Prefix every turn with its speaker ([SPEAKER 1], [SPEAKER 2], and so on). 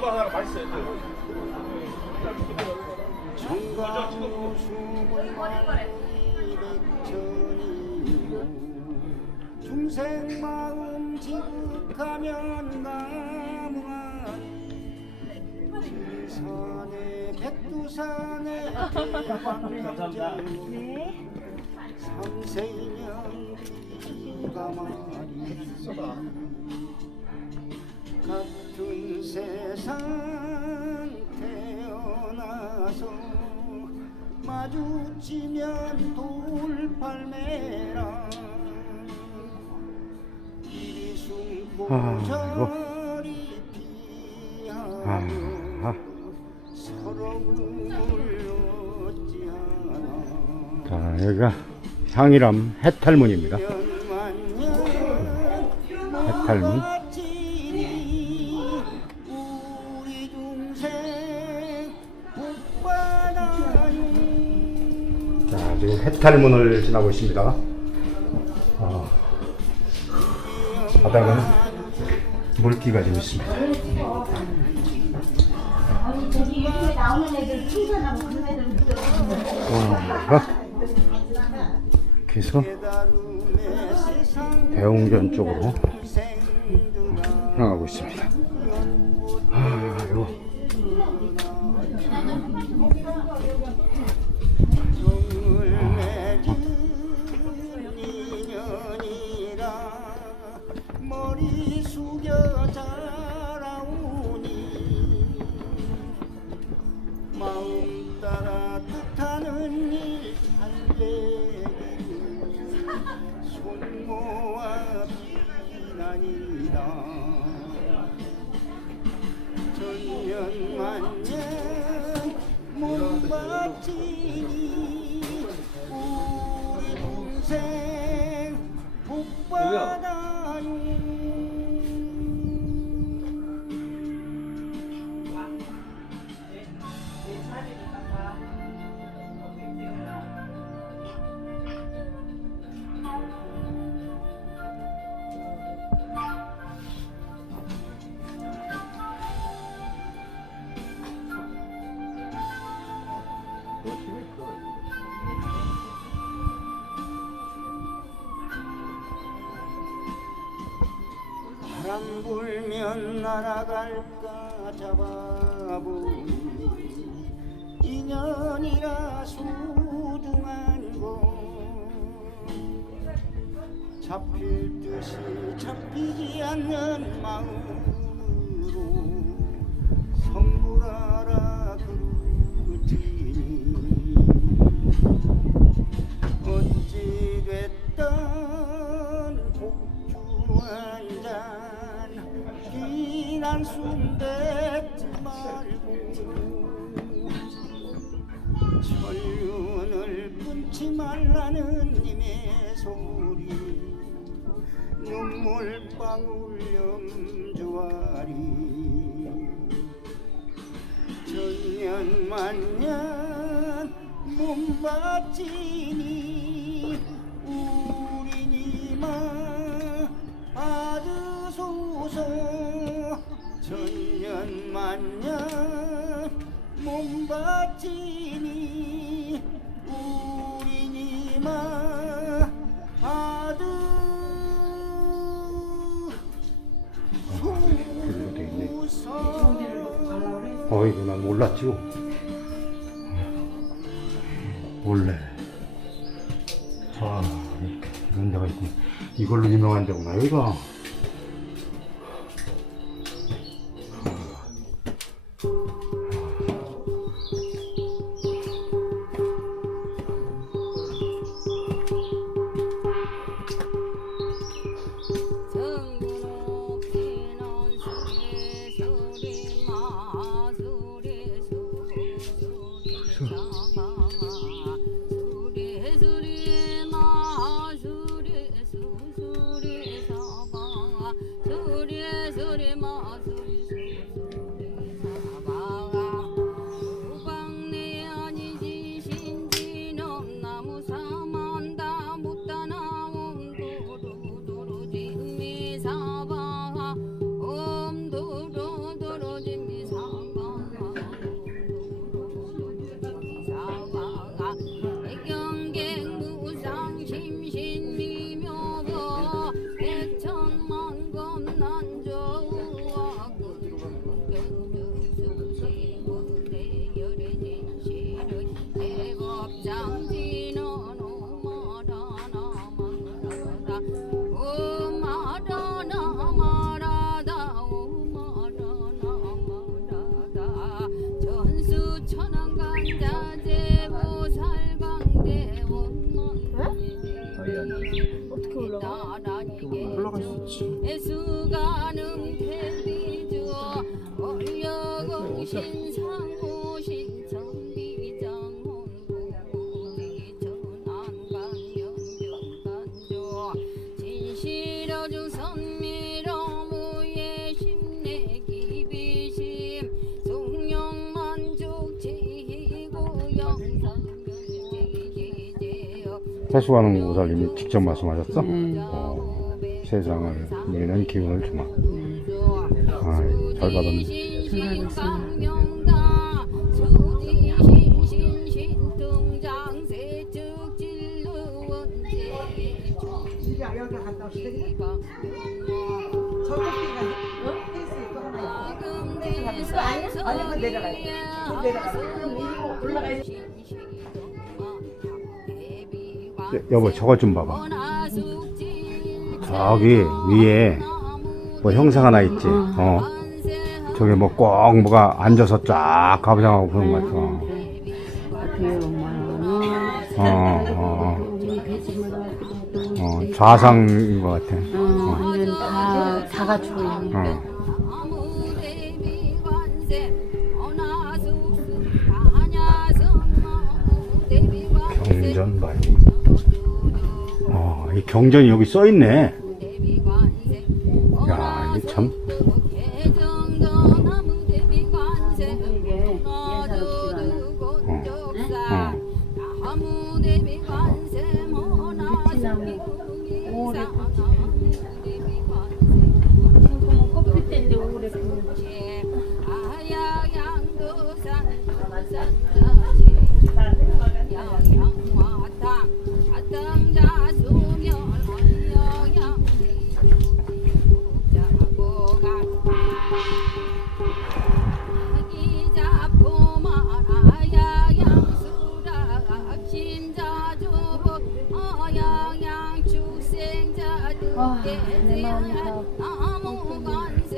[SPEAKER 1] 거 하나 맛있어요.
[SPEAKER 2] 중생 마음 지극하면 나무아리 지산에 백두산에 감사합니다 삼세인형 기가 말이 같은 세상 태어나서 마주치면 돌팔매라 이리 숨고. 저리 피하며
[SPEAKER 3] 아.
[SPEAKER 2] 서러움을 어찌하나
[SPEAKER 3] 자, 여기가 향이람 해탈문입니다. 해탈문. 해탈문을 지나고 있습니다. 아, 바닥은 물기가 좀 있습니다.
[SPEAKER 4] 어,
[SPEAKER 3] 그래서 대웅전 쪽으로 향하고 있습니다. 아,
[SPEAKER 2] 천년만년 못 바치니 우리 동생 복 받아요 바람 불면 날아갈까 잡아보니 인연이라 소중한 거 잡힐 듯이 잡히지 않는 마음으로 성불하라 끊지 말라는 님의 소리. 눈물방울 염주아리. 천년만년 못 바치니 우리니마 받으소서. 천년만년 못 바치니
[SPEAKER 3] 몰랐죠. 원래. 아, 이런 데가 있고 이걸로 유명한 데구나, 여기가.
[SPEAKER 5] 어떻게
[SPEAKER 3] 올라가? 뭐 올라갈 수 있지.
[SPEAKER 6] 태수하는 우살님이 직접 말씀하셨어? 어, 세상을 미는 기운을 주마. 아, 잘 받았네.
[SPEAKER 1] 여기 갔다 오시더니 저 커피가 어? 펜스 또 하나 있어. 아니 그 내려가야 돼. 그 내려가야 올라가야 돼.
[SPEAKER 6] 여보, 저거 좀 봐봐. 저기 위에 뭐 형상 하나 있지? 어. 저기 뭐 꼭 뭐가 앉아서 쫙 가부장하고 보는 것 같아. 어, 어, 어. 어, 좌상인 것 같아.
[SPEAKER 4] 완전 다, 다 갖추고 있는
[SPEAKER 6] 어. 경전발. 경전이 여기 써 있네. 야, 이게 참.
[SPEAKER 3] 아, 내 마음이 다